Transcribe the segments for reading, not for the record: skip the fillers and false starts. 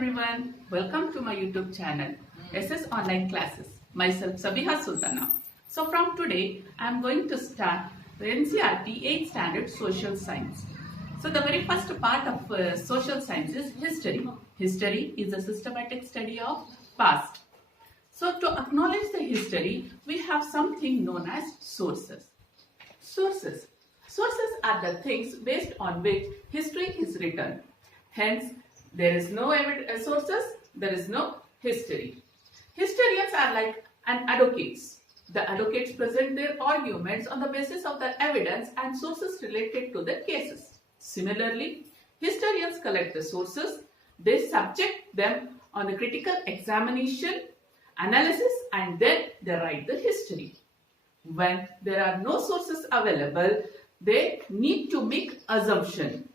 everyone, welcome to my YouTube channel SS Online Classes. Myself Sabiha Sultana. So from today I am going to start the NCERT 8th Standard Social Science. So the very first part of social science is history. History is a systematic study of past. So to acknowledge the history, we have something known as sources. Sources. Sources are the things based on which history is written. Hence, there is no sources, there is no history. Historians are like an advocates. The advocates present their arguments on the basis of the evidence and sources related to the cases. Similarly, historians collect the sources, they subject them on the critical examination, analysis, and then they write the history. When there are no sources available, they need to make assumption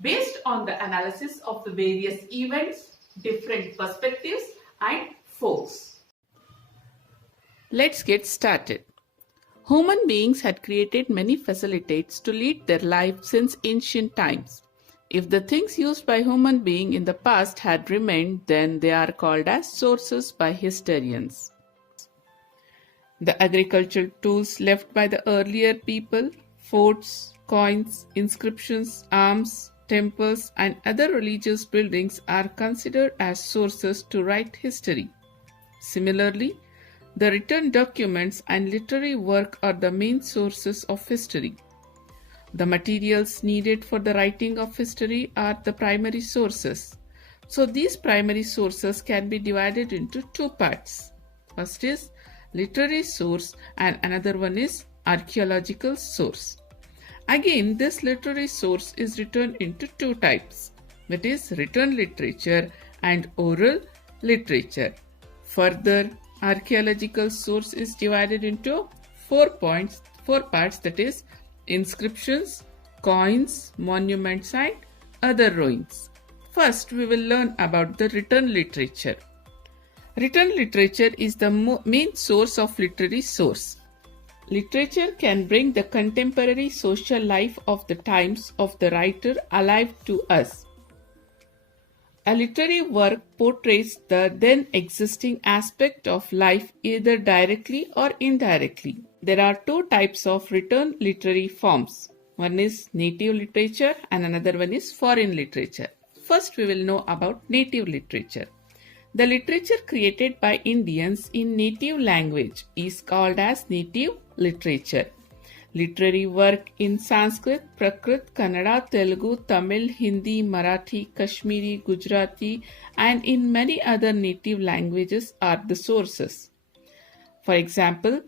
based on the analysis of the various events, different perspectives and folks. Let's get started. Human beings had created many facilities to lead their life since ancient times. If the things used by human beings in the past had remained, then they are called as sources by historians. The agricultural tools left by the earlier people, forts, coins, inscriptions, arms, temples and other religious buildings are considered as sources to write history. Similarly, the written documents and literary work are the main sources of history. The materials needed for the writing of history are the primary sources. So these primary sources can be divided into two parts. First is literary source and another one is archaeological source. Again, this literary source is written into two types, that is written literature and oral literature. Further, archaeological source is divided into four parts, that is inscriptions, coins, monuments and other ruins. First, we will learn about the written literature. Written literature is the main source of literary source. Literature can bring the contemporary social life of the times of the writer alive to us. A literary work portrays the then existing aspect of life either directly or indirectly. There are two types of written literary forms. One is native literature and another one is foreign literature. First, we will know about native literature. The literature created by Indians in native language is called as native literature. Literary work in Sanskrit, Prakrit, Kannada, Telugu, Tamil, Hindi, Marathi, Kashmiri, Gujarati and in many other native languages are the sources. For example,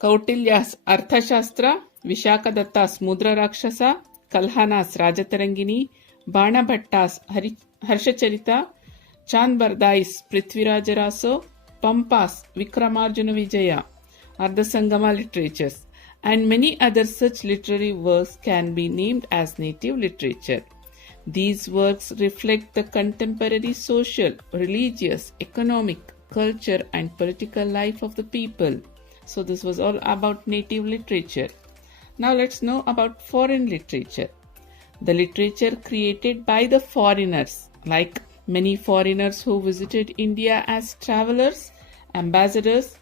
Kautilya's Arthashastra, Vishakadatta's Mudra Rakshasa, Kalhana's Rajatarangini, Banabhatta's Harshacharita, Chandbardai's Prithvirajaraso, Pampa's Vikramarjuna Vijaya are the Sangama literatures, and many other such literary works can be named as native literature. These works reflect the contemporary social, religious, economic, culture and political life of the people. So this was all about native literature. Now let's know about foreign literature. The literature created by the foreigners, like many foreigners who visited India as travelers, ambassadors,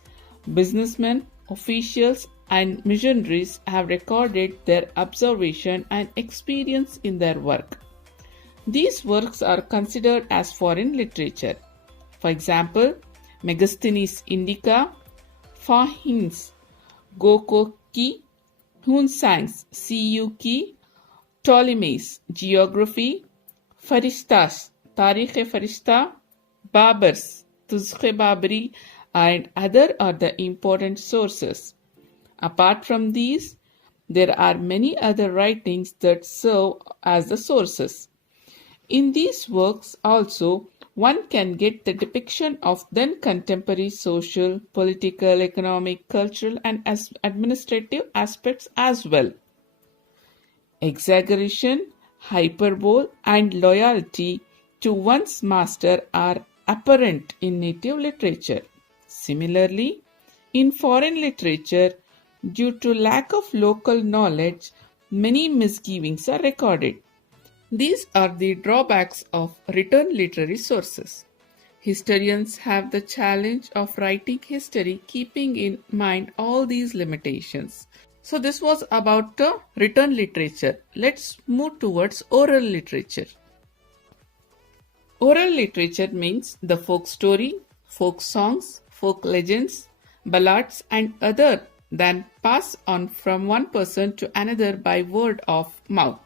businessmen, officials and missionaries have recorded their observation and experience in their work. These works are considered as foreign literature. For example, Megasthenes Indica, Fahin's Gokoki, Hunsang's Siyuki, Ptolemy's Geography, Farishta's Tarikh-e-Farishta, Babar's Tuzkh-e-Babri and other are the important sources. Apart from these, there are many other writings that serve as the sources. In these works also, one can get the depiction of then contemporary social, political, economic, cultural and administrative aspects as well. Exaggeration, hyperbole and loyalty to one's master are apparent in native literature. Similarly, in foreign literature, due to lack of local knowledge, many misgivings are recorded. These are the drawbacks of written literary sources. Historians have the challenge of writing history keeping in mind all these limitations. So, this was about the written literature. Let's move towards oral literature. Oral literature means the folk story, folk songs, folk legends, ballads, and other than pass on from one person to another by word of mouth.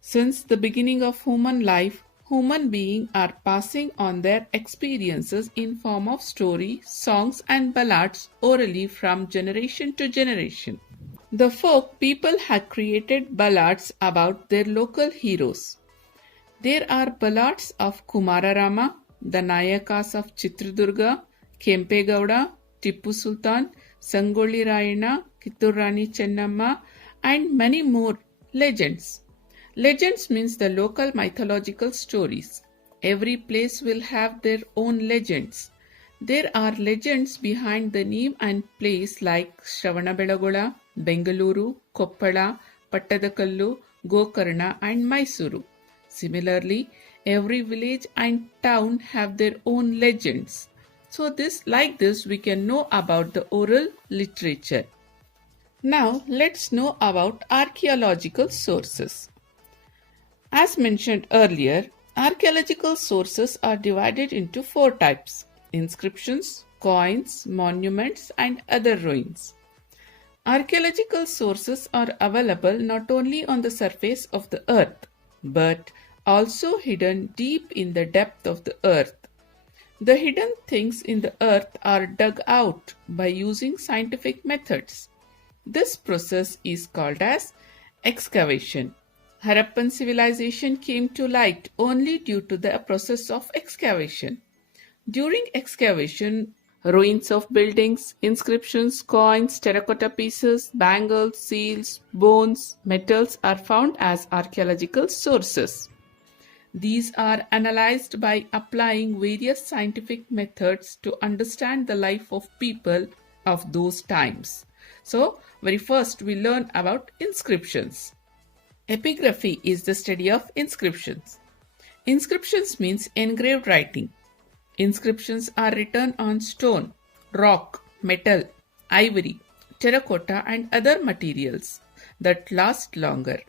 Since the beginning of human life, human beings are passing on their experiences in form of story, songs, and ballads orally from generation to generation. The folk people have created ballads about their local heroes. There are ballads of Kumararama, the Nayakas of Chitradurga, Kempegowda, Tippu Sultan, Sangoli Rayana, Kitturani Chennamma, and many more legends. Legends means the local mythological stories. Every place will have their own legends. There are legends behind the name and place like Shravanabelagola, Bengaluru, Koppala, Pattadakallu, Gokarna, and Mysuru. Similarly, every village and town have their own legends. So like this we can know about the oral literature. Now let's know about archaeological sources. As mentioned earlier, archaeological sources are divided into 4 types: inscriptions, coins, monuments, and other ruins. Archaeological sources are available not only on the surface of the earth, but also hidden deep in the depth of the earth. The hidden things in the earth are dug out by using scientific methods. This process is called as excavation. Harappan civilization came to light only due to the process of excavation. During excavation, ruins of buildings, inscriptions, coins, terracotta pieces, bangles, seals, bones, metals are found as archaeological sources. These are analyzed by applying various scientific methods to understand the life of people of those times. So, very first we learn about inscriptions. Epigraphy is the study of inscriptions. Inscriptions means engraved writing. Inscriptions are written on stone, rock, metal, ivory, terracotta, and other materials that last longer.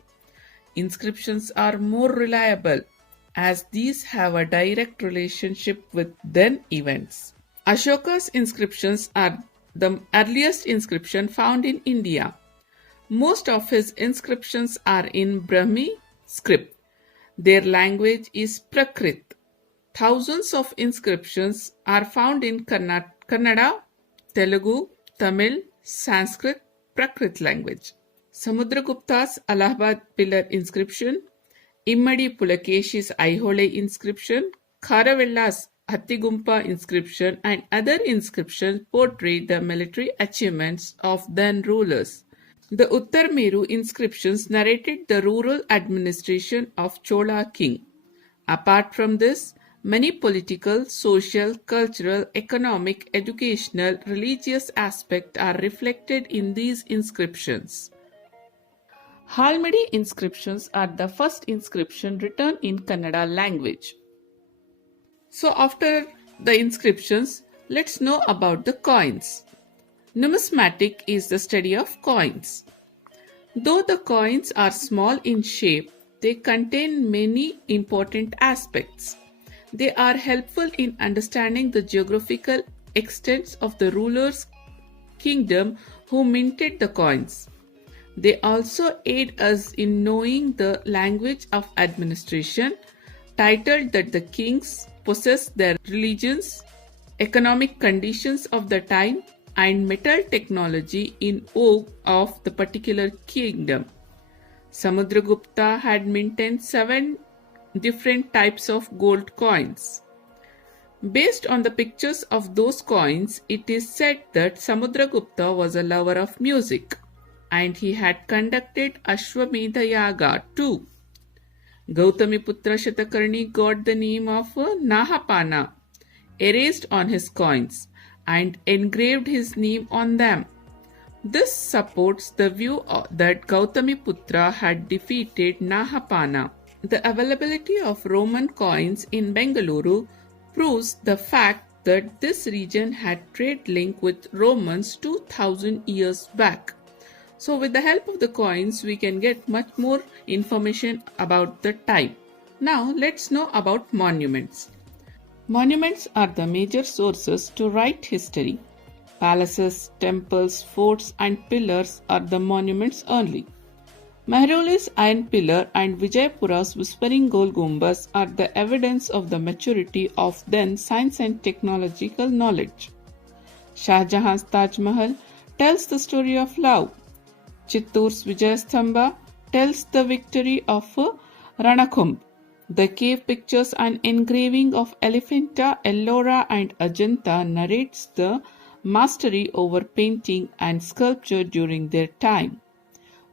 Inscriptions are more reliable as these have a direct relationship with then events. Ashoka's inscriptions are the earliest inscription found in India. Most of his inscriptions are in Brahmi script. Their language is Prakrit. Thousands of inscriptions are found in Kannada, Telugu, Tamil, Sanskrit, Prakrit language. Samudragupta's Allahabad pillar inscription, Immadi Pulakeshi's Aihole inscription, Kharavella's Hattigumpa inscription, and other inscriptions portray the military achievements of then rulers. The Uttarmeru inscriptions narrated the rural administration of Chola king. Apart from this, many political, social, cultural, economic, educational, religious aspects are reflected in these inscriptions. Halmidi inscriptions are the first inscription written in Kannada language. So after the inscriptions, let's know about the coins. Numismatic is the study of coins. Though the coins are small in shape, they contain many important aspects. They are helpful in understanding the geographical extents of the ruler's kingdom who minted the coins. They also aid us in knowing the language of administration, titled that the kings possess their religions, economic conditions of the time, and metal technology in vogue of the particular kingdom. Samudragupta had minted 7 different types of gold coins. Based on the pictures of those coins, it is said that Samudragupta was a lover of music and he had conducted Ashwamedha Yaga too. Gautamiputra Shatakarni got the name of Nahapana erased on his coins and engraved his name on them. This supports the view that Gautamiputra had defeated Nahapana. The availability of Roman coins in Bengaluru proves the fact that this region had trade link with Romans 2000 years back. So with the help of the coins, we can get much more information about the time. Now let's know about monuments. Monuments are the major sources to write history. Palaces, temples, forts and pillars are the monuments only. Mehraul's Iron Pillar and Vijayapura's Whispering Gol Gumbas are the evidence of the maturity of then science and technological knowledge. Shah Jahan's Taj Mahal tells the story of love. Chittor's Vijayastambha tells the victory of Ranakumbh. The cave pictures and engraving of Elephanta, Ellora and Ajanta narrates the mastery over painting and sculpture during their time.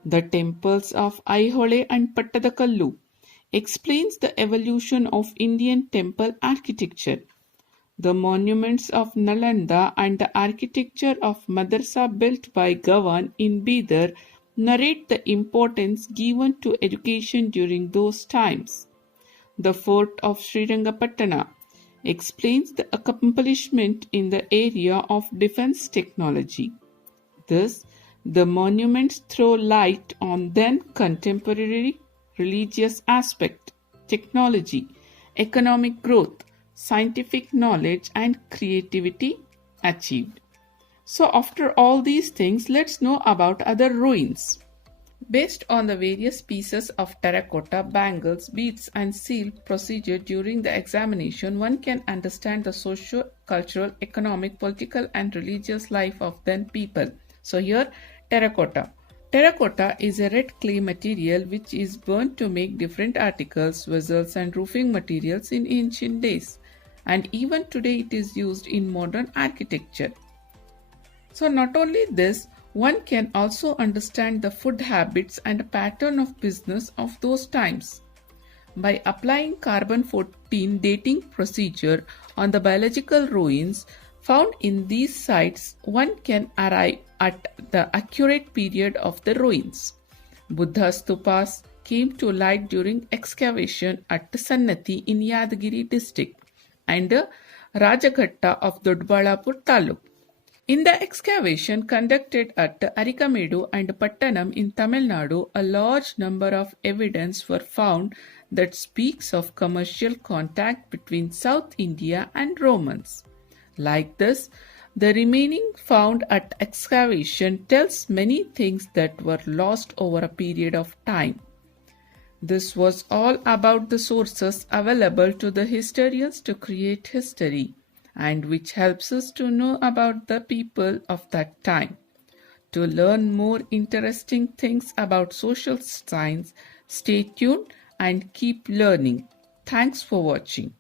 The temples of Aihole and Pattadakallu explains the evolution of Indian temple architecture. The monuments of Nalanda and the architecture of madrasa built by Gawan in Bidar narrate the importance given to education during those times. The fort of Srirangapatna explains the accomplishment in the area of defense technology. Thus, the monuments throw light on then contemporary religious aspect, technology, economic growth, scientific knowledge and creativity achieved. So after all these things, let's know about other ruins. Based on the various pieces of terracotta, bangles, beads and seal procedure during the examination, one can understand the socio-cultural, economic, political and religious life of then people. So here, terracotta. Terracotta is a red clay material which is burnt to make different articles, vessels and roofing materials in ancient days. And even today it is used in modern architecture. So not only this, one can also understand the food habits and pattern of business of those times. By applying carbon-14 dating procedure on the biological ruins found in these sites, one can arrive at the accurate period of the ruins. Buddha stupas came to light during excavation at Sannati in Yadgiri district and Rajaghatta of Dodbalapur Taluk. In the excavation conducted at Arikamedu and Pattanam in Tamil Nadu, a large number of evidence were found that speaks of commercial contact between South India and Romans. Like this, the remaining found at excavation tells many things that were lost over a period of time. This was all about the sources available to the historians to create history, and which helps us to know about the people of that time. To learn more interesting things about social science, stay tuned and keep learning. Thanks for watching.